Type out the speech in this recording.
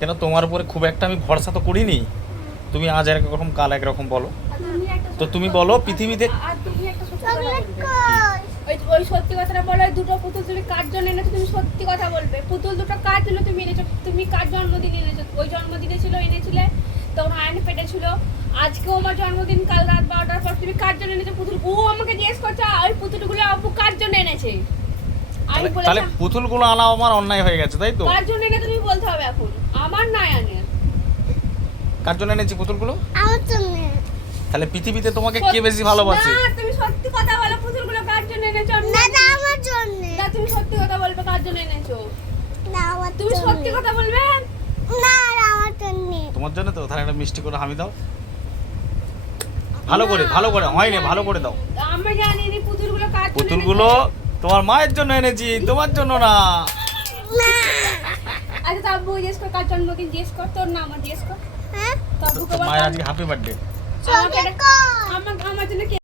কেন তোমার উপরে খুব একটা আমি ভরসা তো করিনি। তুমি আজ একরকম কাল একরকম বলো, তো তুমি বলো পৃথিবীতে ওই সত্যি কথাটা বলো। দুটো পুতুল তুমি কার জন্য এনেছো? তুমি সত্যি কথা বলবে। পুতুল দুটো কার জন্য তুমি এনেছো? তুমি কার জন্মদিনে এনেছো? ওই জন্মদিনে ছিল এনেছিলে তখন আয়ন পেটে ছিল। আজকেও আমার জন্মদিন, কাল রাত 12টার পর তুমি কার জন্য এনেছো পুতুল? ও আমাকে জিজ্ঞেস করছে ওই পুতুলগুলো আপু কার জন্য এনেছে। আমি তাহলে বলেছি পুতুলগুলো আনা আমার অন্যায় হয়ে গেছে, তাই তো? কার জন্য এনে তুমি বলতে হবে এখন। আমার নয় আনে। কার জন্য এনেছি পুতুলগুলো? আমার জন্য। তাহলে পৃথিবীতে তোমাকে কে বেশি ভালোবাসে? না, তুমি সত্যি কথা বলো। পুতুলগুলো কার জন্য এনেছো? দাদা আমার জন্য। না, তুমি সত্যি কথা বলবে কার জন্য এনেছো। না আমার তুমি জন্য। সত্যি কথা বলবে। না আমার জন্য। তোমার জন্য তো। তাহলে একটা মিষ্টি করে হামি দাও, ভালো করে হয়নি, ভালো করে দাও। আমরা জানি নি পুতুলগুলো কার জন্য পুতুলগুলো তোমার মায়ের জন্য এনেছি, তোমার জন্য না। না। আচ্ছা তো আব্বু জিজ্ঞেস কর কার জন্মদিন, জিজ্ঞেস কর। তোর না আমার জিজ্ঞেস কর। হ্যাঁ? তো আব্বুকে তো বল মায়ের আজকে হ্যাপি বার্থডে। আমাকে চকলেট কই? আমার জন্য